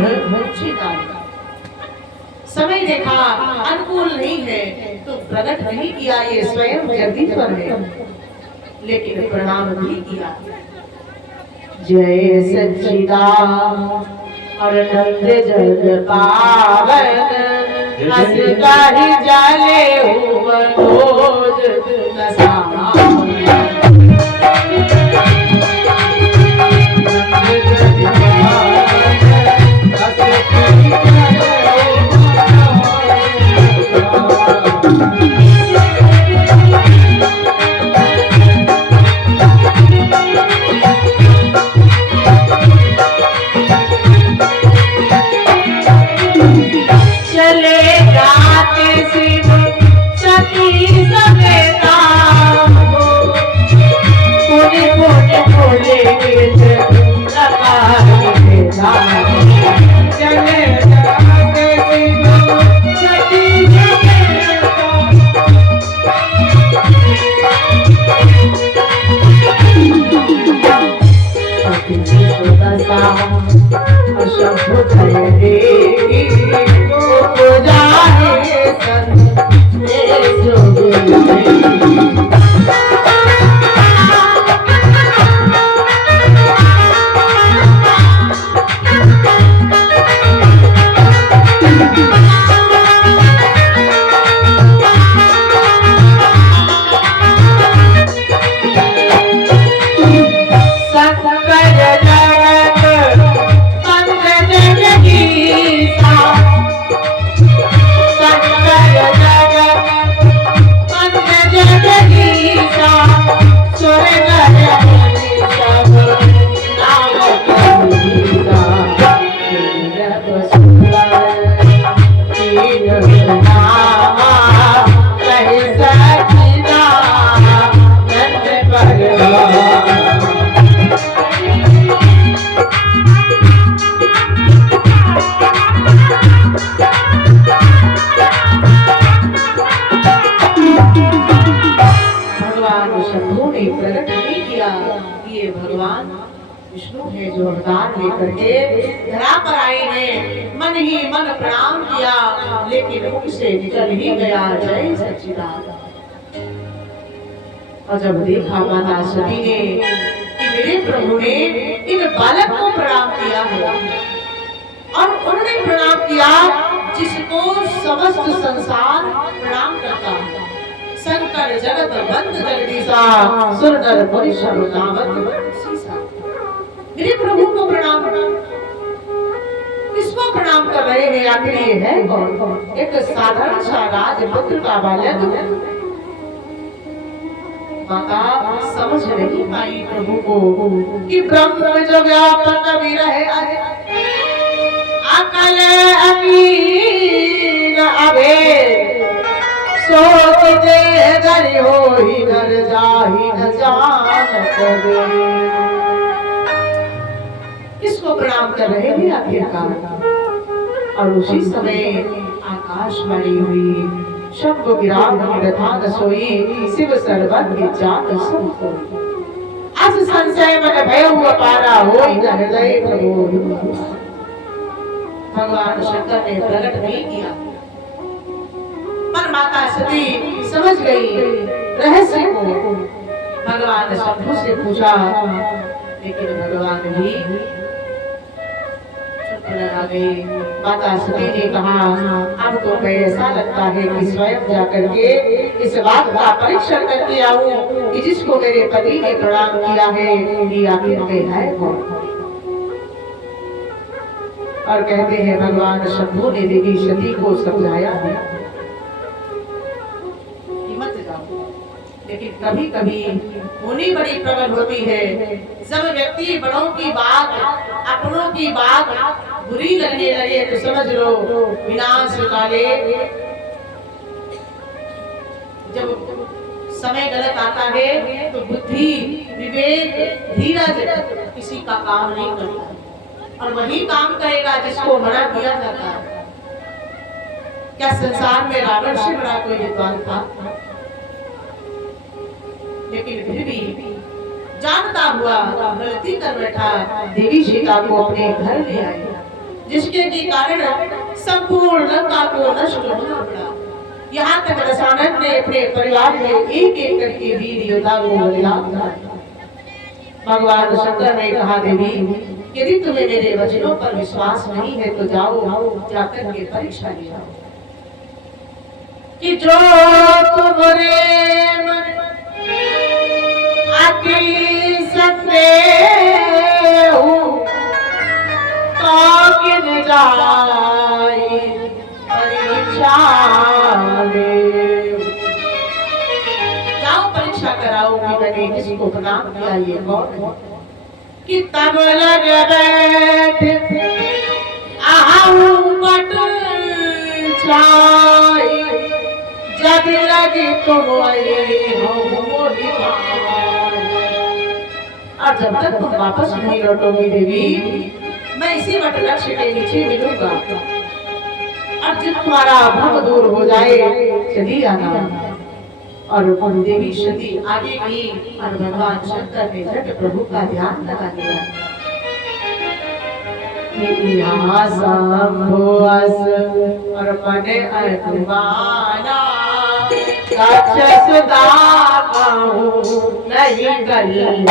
सीता समय देखा अनुकूल नहीं है तो प्रकट नहीं किया, ये स्वयं जगदीश्वर है, लेकिन प्रणाम भी किया। जय सच्चिदानंद और नंद जग पावन, हंस कर जाले मनोज नसावन। विष्णु है जो अवतार लेकर के धरा पर आए हैं। मन ही मन प्रणाम किया, लेकिन मुख से निकल ही गया जय सच्चिदानंद। और जब देखा माता सती ने कि मेरे प्रभु ने इन बालक को प्रणाम किया है, और उन्होंने प्रणाम किया जिसको समस्त संसार प्रणाम करता है, शंकर जगत बंद जगदीशा, सुर नर मुनि सब नामत सीसा। मेरे प्रभु को प्रणाम, किसको प्रणाम कर रहे हैं? आखिर ये है कौन? एक साधारण सा राजपुत्र का बालक। माता समझ नहीं पाई प्रभु को कि ब्रह्म जो व्यापक भी रहे, अकल अमीन अभेद, सोच दे घर होई घर जाहि न जानत। किसको प्रणाम कर रहे हैं आखिरकार? और उसी समय आकाशवाणी हुई, शब्द विराम रथा सोई, शिव सर्वज्ञ जात सब कोई। आज संशय मन भय हुआ पारा, होई न हृदय प्रभु। भगवान शंकर ने प्रकट नहीं किया, पर माता सती समझ गई रहस्य को। भगवान शंभु से पूछा, लेकिन भगवान भी आ गई। माता सती ने कहा, अब तो मैं ऐसा लगता है कि स्वयं जाकर के इस बात का परीक्षण करके आऊं कि जिसको मेरे पति ने प्रणाम किया है ये आखिर में है कौन? और कहते हैं भगवान शंभु ने देवी सती को समझाया है कि मत जाओ, लेकिन कभी कभी होनी बड़ी प्रबल होती है। जब व्यक्ति बड़ों की बात, अपनों की बात बुरी लगने लगे तो समझ लो विनाश काले। जब समय गलत आता है तो बुद्धि, विवेक, धीरज किसी का काम नहीं करता, और वही काम करेगा जिसको मना किया जाता है। क्या संसार में रावण से बड़ा कोई विद्वान था? लेकिन फिर भी जानता हुआ गलती कर बैठा, देवी सीता को अपने घर ले आए। जिसके के कारण संपूर्ण लंका को नष्ट होना पड़ा। यहाँ तक दशानन ने अपने परिवार में एक एक करके वीर योद्धा को बलिदान दिया। भगवान शंकर ने कहा, देवी यदि तुम्हें मेरे वचनों पर विश्वास नहीं है तो जाओ जाकर के परीक्षा ले आओ कि जो तुम्हारे मन आके संदेह तो किन जाए परीक्षा ले। जाओ परीक्षा कराओ कि मैंने किसको प्रणाम किया, ये कौन है। कि तब लग बैठ आहू बट छाई जब लगी तुम मोरी। और जब तक तुम वापस नहीं लौटोगी देवी, मैं इसी वट वृक्ष के नीचे मिलूंगा और जब तुम्हारा भ्रम दूर हो जाए चली आना। और देवी सती आगे गई और भगवान शंकर ने झट प्रभु का ध्यान लगा दिया। और मन अभिमाना राक्षस नहीं कल्याण।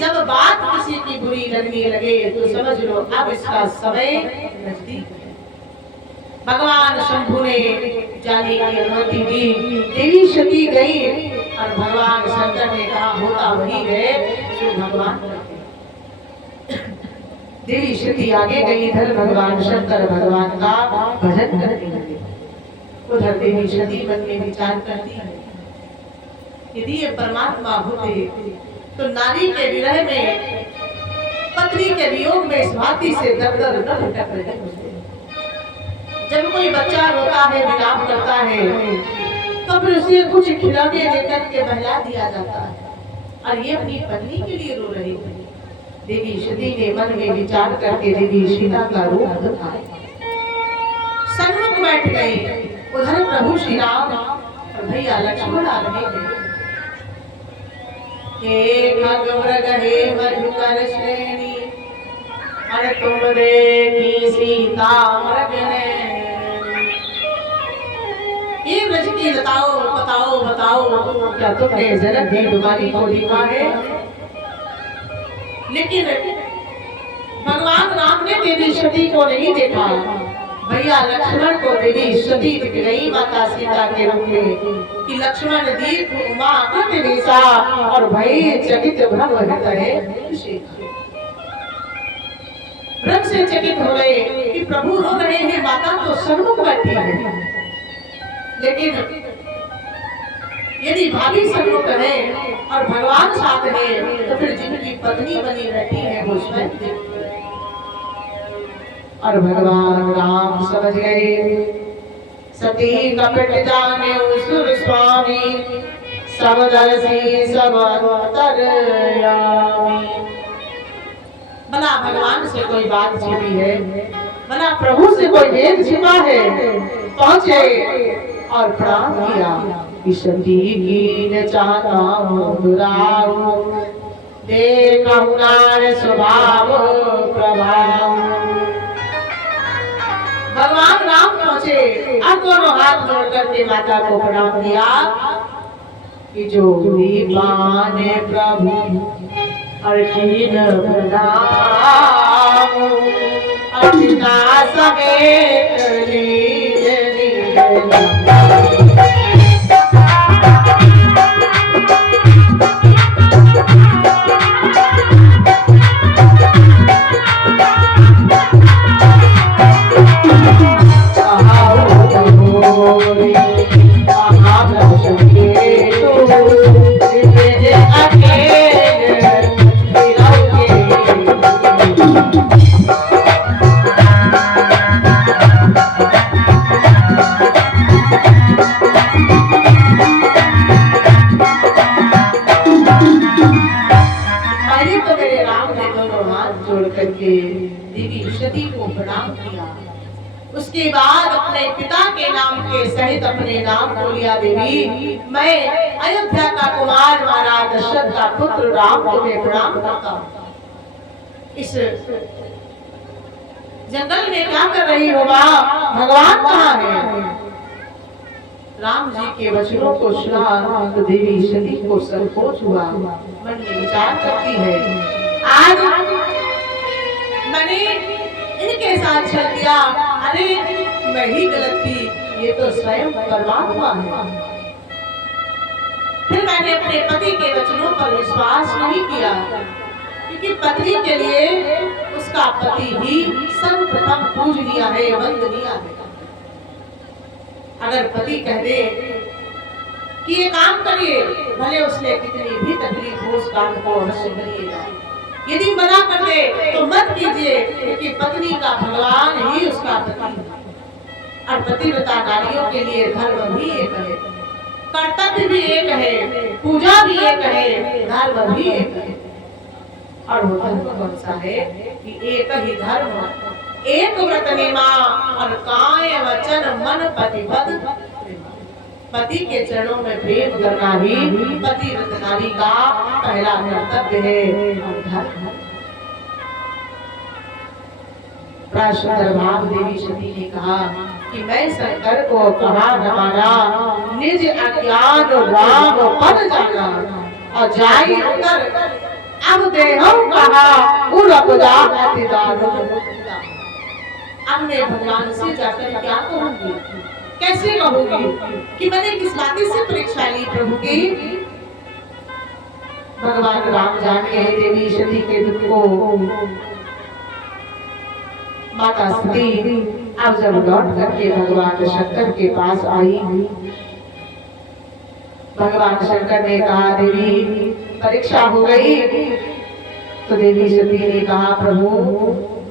जब बात किसी की बुरी लगने लगे तो समझ लो अब इसका समय नजदीक है। भगवान शंभु ने जाने की अनुमति दी। देवी सती गई और भगवान शंकर ने कहा होता वही है जो भगवान करते। देवी सती आगे गई, इधर भगवान शंकर भगवान का भजन करने लगे। उधर देवी सती मन में विचार करती है, यदि ये परमात्मा होते तो नारी के विरह में, पत्नी के वियोग में इस भांति से दर-दर न भटक रहे होते। जब कोई बच्चा रोता है, विलाप करता है, तो फिर उसे कुछ खिलौने देकर के बहला दिया जाता है, और ये अपनी पत्नी के लिए रो रही थी। देवी सती ने मन में विचार करके देवी सीता का रूप दिखाया, सन्मुख बैठ गई। उधर प्रभु श्री राम और भैया लक्ष्मण आ रहे थे। खगमृग हे मधुकर श्रेणी, अरे तुम देखी सीता मृग नैनी। ये ब्रज की लताओ बताओ बताओ, क्या तुमने जनक की बीमारी को देखा है? लेकिन भगवान राम ने देवी सती को नहीं देखा। भैया लक्ष्मण को देवी सती दिख गई माता सीता के रूप में कि लक्ष्मण दीप उमा कृत वेशा, और भई चकित भ्रम हृदय भ्रम से चकित हो गए कि प्रभु रो रहे हैं, माता तो सन्मुख बैठी है। लेकिन यदि भाभी सन्मुख है और भगवान साथ है तो फिर जिनकी पत्नी बनी रहती है वो स्वयं। और भगवान राम समझ गए सती कपट जाने सुर स्वामी, सब दर्शी सब अंतर्यामी। भला भगवान से कोई बात छिपी है, भला प्रभु से कोई भेद छिपा है। पहुंचे और प्रणाम किया कि सती कीन चाहता दुराऊ, देखहु नार स्वभाव प्रभाव। भगवान राम पहुंचे और दोनों हाथ जोड़ करके माता को प्रणाम किया कि जो माने प्रभु और कीन प्रणाम, अपना समेत लीज लीज। उसके बाद अपने पिता के नाम के सहित अपने नाम को लिया देवी, मैं अयोध्या का कुमार महाराज दशरथ का पुत्र राम तुम्हें प्रणाम करता हूँ। इस जंगल में क्या कर रही हो माँ? भगवान कहाँ है? राम जी के वचनों को सुना तो देवी सती को संकोच हुआ, मन में विचार करती है आज मैंने इनके साथ चल दिया, अरे मैं ही गलत थी, ये तो स्वयं परमात्मा है। फिर मैंने अपने पति के वचनों पर विश्वास नहीं किया, क्योंकि पत्नी के लिए उसका पति ही सर्वप्रथम पूजनीय है, वंदनीय है। अगर पति कह दे कि ये काम करिए, भले उसने कितनी भी तकलीफ हो, उस काम को अवश्य करिएगा। यदि मना कर दे तो मत कीजिए, क्योंकि पत्नी का भगवान ही उसका पति है। और पतिव्रता नारियों के लिए धर्म भी एक है, कर्तव्य भी एक है, पूजा भी एक है, धर्म भी एक है। और वो धर्म कौन सा है कि एक ही धर्म, एक व्रत नेमा और काय वचन मन प्रतिबद्ध। पति के चरणों में प्रेम करना ही पतिव्रत नारी का पहला कर्तव्य है। प्राशुद्ध भाव देवी सती ने कहा कि मैं शंकर को कहा न माना, निज अज्ञान राम पद जाना, और जाई उतर अब देहम कहा उरपदा अतिदारुण। अब मैं भगवान से जाकर क्या कहूंगी, कैसे कहूंगी कि मैंने किस बात से परीक्षा ली प्रभु की? भगवान राम जाने हैं देवी सती के दुख को। माता सती अब जब लौट करके भगवान शंकर के पास आई, भगवान शंकर ने कहा देवी परीक्षा हो गई। तो देवी सती ने कहा प्रभु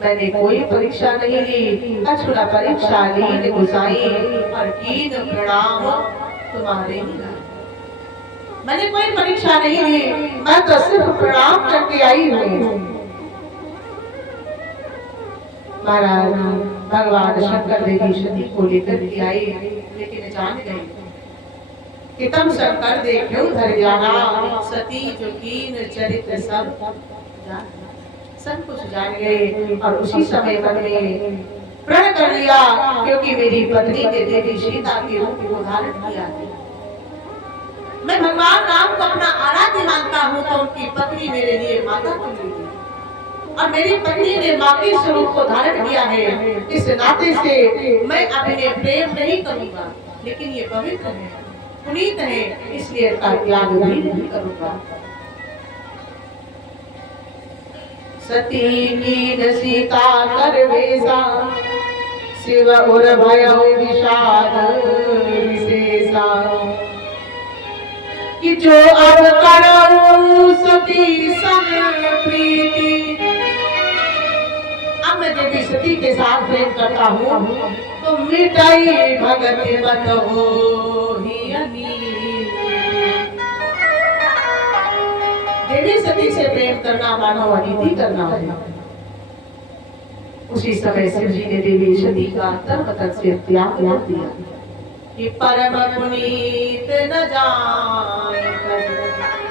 मैंने कोई परीक्षा नहीं ली, अछूला परीक्षा लीन गुसाई और कीन प्रणाम तुम्हारे ही। मैंने कोई परीक्षा नहीं ली, मैं तो सिर्फ प्रणाम करके आई हूँ। महाराज भगवान शंकर देवी सती को लेकर के आई, लेकिन जान गए कि तब शंकर देखे उधर जाना, सती जो कीन चरित्र सब कुछ जान गए। और उसी समय मन में प्रण कर लिया, क्योंकि मेरी पत्नी ने देवी सीता के रूप को धारण किया है, मैं भगवान राम को अपना आराध्य मानता हूँ, तो उनकी पत्नी मेरे लिए माता बन गई और मेरी पत्नी ने माँ के स्वरूप को धारण किया है। इस नाते से मैं अपने प्रेम नहीं करूँगा, लेकिन ये पवित्र है, पुनीत है, इसलिए इसका त्याग भी नहीं करूँगा। सती कीन सीता कर वेसा, शिव और भयो विषाद विशेषा, कि जो अब करूं सती संग प्रीति। अब मैं देवी सती के साथ प्रेम करता हूँ, तो तो मिटाई भगत बत हो देवी सती से प्रेम करना मानव अनिति करना है। उसी समय शिव जी ने देवी सती का तर्क तक से त्याग कर दिया कि परम पुनीत न जाए।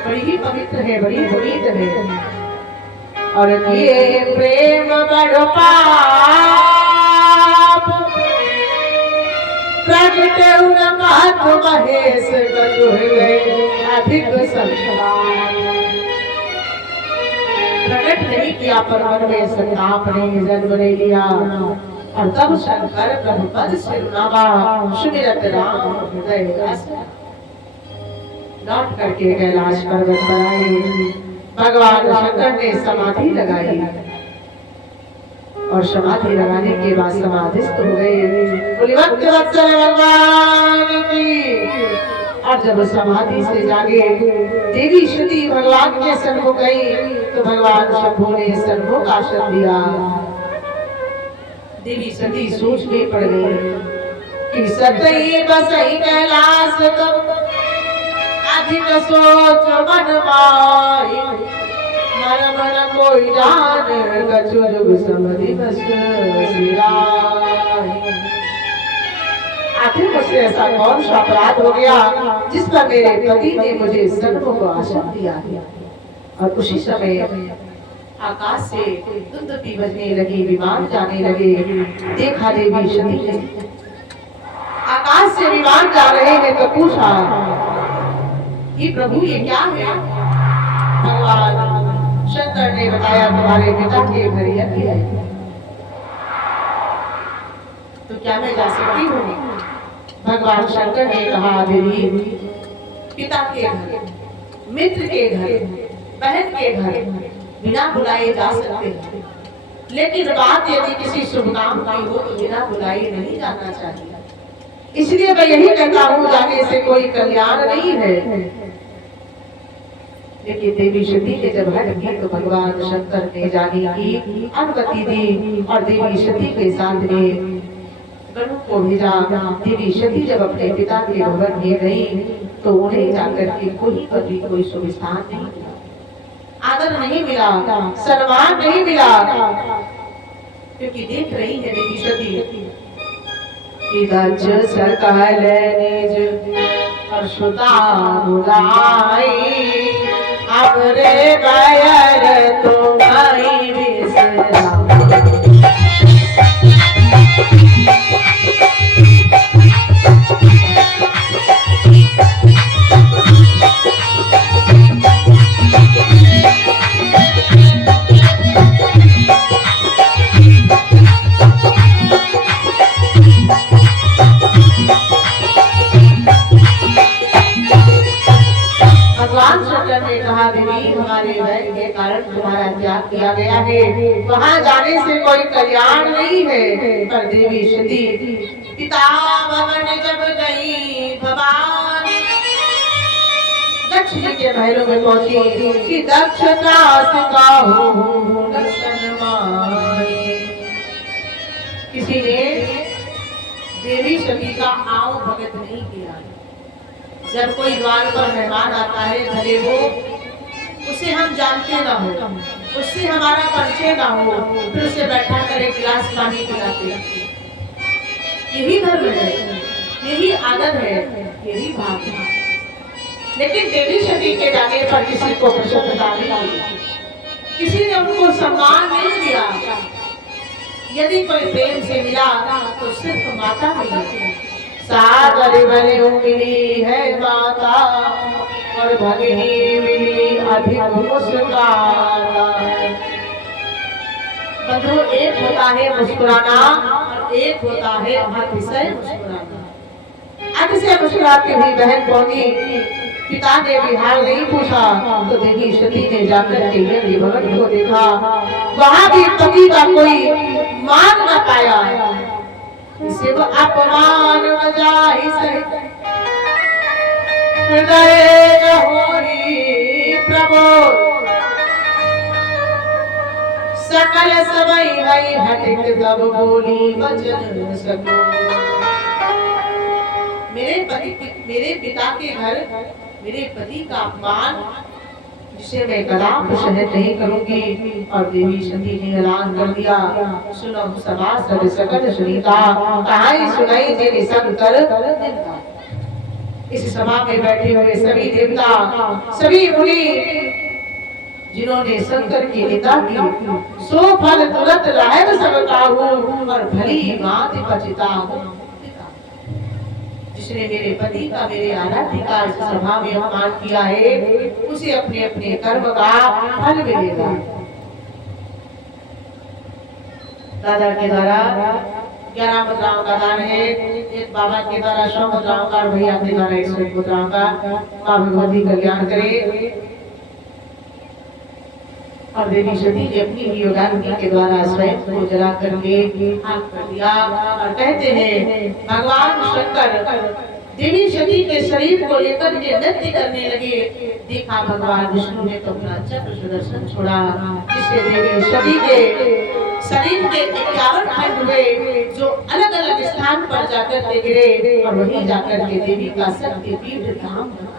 बड़ी ही पवित्र है, बड़ी पुनीत है। और ये प्रेम बड़ पाप प्रगट उन महेश गजु अधिक संसार। प्रकट नहीं किया पर मन में संताप ने जन्म ले लिया। और तब शंकर प्रभुपद सिरुनावा सुमिरत राम हृदय लौट करके कैलाश पर्वत पर आए। भगवान शंकर ने समाधि लगाई और समाधि लगाने के बाद समाधिस्थ हो गए। बोले भक्त वत्सल भगवान की। और जब समाधि से जागे देवी सती भगवान के सन्मुख गई तो भगवान शंभु ने सन्मुख आसन दिया। देवी सती सोच में पड़ गई कि सतई बसई कैलाश तब अधिक सोच मन माई। मन मन कोई जान कछु जुग समधि बस सिराई। आखिर मुझसे ऐसा कौन सा अपराध हो गया जिस पर मेरे पति ने मुझे सन्मुख आसन दिया है। और उसी समय आकाश से दुंदुभी बजने लगी, विमान जाने लगे। देखा देवी सती ने आकाश से विमान जा रहे हैं तो पूछा कि प्रभु ये क्या है। भगवान शंकर ने बताया तुम्हारे पिता के घर यज्ञ है। तो क्या मैं जा सकती हूँ? भगवान शंकर ने कहा देवी पिता के घर, मित्र के घर, बहन के घर बिना बुलाए जा सकते हैं। लेकिन बात यदि किसी शुभ काम की हो तो बिना बुलाए नहीं जाना चाहिए। इसलिए मैं यही कहता हूँ जाने से कोई कल्याण नहीं है। लेकिन देवी सती ने जब हट की तो भगवान शंकर ने जाने की अनुमति दी और देवी सती के साथ में गरुड़ को भेजा। देवी सती जब अपने पिता के भवन में गई तो उन्हें जाकर के कभी कोई शुभ स्थान नहीं मिला, आदर नहीं मिला, सम्मान नहीं मिला। क्योंकि देख रही है देवी सती कि दक्ष सकल निज अश्रुता बुलाई। अब रे बायर तुम्हारी विसरा। भगवान शंकर ने कहा देवी हमारे वैर के कारण तुम्हारा त्याग किया गया है, वहां जाने से कोई कल्याण नहीं है। पर देवी सती पिता भवन जब गई भवानी दक्ष जी के महलों में पहुंची कि दक्षता सिखाओ दर्शन मानी। किसी ने देवी सती का आओ भगत नहीं किया। जब कोई द्वार पर मेहमान आता है भले वो उसे हम जानते ना हो, उससे हमारा परिचय ना हो, फिर उसे बैठा कर एक गिलास पानी पिलाते। यही धर्म है, यही आदत है, यही भाव है। लेकिन देवी सती के जाने पर किसी को प्रसन्नता नहीं, किसी ने उनको सम्मान नहीं दिया। यदि कोई प्रेम से मिला तो सिर्फ माता मिली। सागर बने मिली है माता और भगिनी मिली अधिक मुस्कुराना। बंधु एक होता है मुस्कुराना और एक होता है अतिशय मुस्कुराना। अतिशय मुस्कुराती हुई बहन पहुंची, पिता ने भी हाल नहीं पूछा तो देवी सती ने जाकर के यज्ञ भवन को देखा। वहां भी पति का कोई मान न पाया। शिव अपमान बजाई सहित हृदय न होई प्रभु। सकल समय वही हटिक तब बोली वचन सको। मेरे पिता के घर मेरे पति का अपमान जिसे मैं कदापि सहन नहीं करूंगी। और देवी सती ने ऐलान कर दिया, सुनो सभा सब सकल सुनीता, कहाई सुनाई तेरे सब कर। इस सभा में बैठे हुए सभी देवता सभी मुनि जिन्होंने शंकर की निंदा की, सो फल तुरंत लाहब सब काहू और भली बात पचिता। जिसने मेरे पति का मेरे आराध्य का इस सभा में अपमान किया है, उसे अपने अपने कर्म का फल मिलेगा। दादा के द्वारा 11 मुद्राओं का दान है, एक बाबा के द्वारा 100 मुद्राओं का और भैया के द्वारा 101 मुद्राओं का। माँ भगवती कल्याण करे। और देवी सती ने अपनी ही योगाग्नि के द्वारा स्वयं को जला करके आग कर दिया। और कहते हैं भगवान शंकर देवी सती के शरीर को लेकर के नृत्य करने लगे। देखा भगवान विष्णु ने तो अपना चक्र सुदर्शन छोड़ा, जिससे देवी सती के शरीर के 51 खंड हुए, जो अलग अलग स्थान पर जाकर के गिरे और वहीं जाकर के देवी का शक्तिपीठ धाम बना।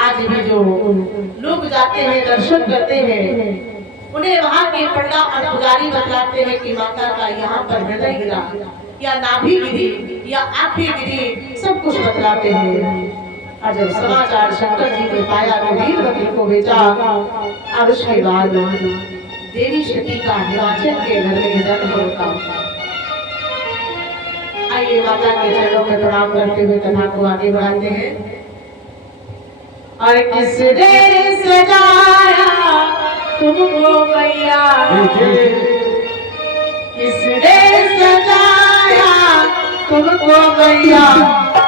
आज भी जो लोग जाते हैं दर्शन करते हैं, उन्हें वहाँ के पंडा और पुजारी बतलाते हैं कि माता का यहाँ पर हृदय गिरा या नाभि गिरी या आंखें गिरी, सब कुछ बतलाते हैं। और जब समाचार शंकर जी ने पाया तो वीरवती को भेजा। और उसके बाद देवी सती का हिमाचल के घर में जन्म होता। आइए माता के चरणों में प्रणाम करते हुए कथा को आगे बढ़ाते हैं। और किसने सजाया तुमको मैया, किसने सजाया तुमको मैया।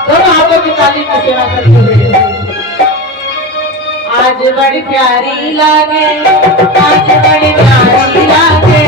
दोनों हाथों की ताली की सेवा करते हुए आज बड़ी प्यारी लागे, आज बड़ी प्यारी लागे,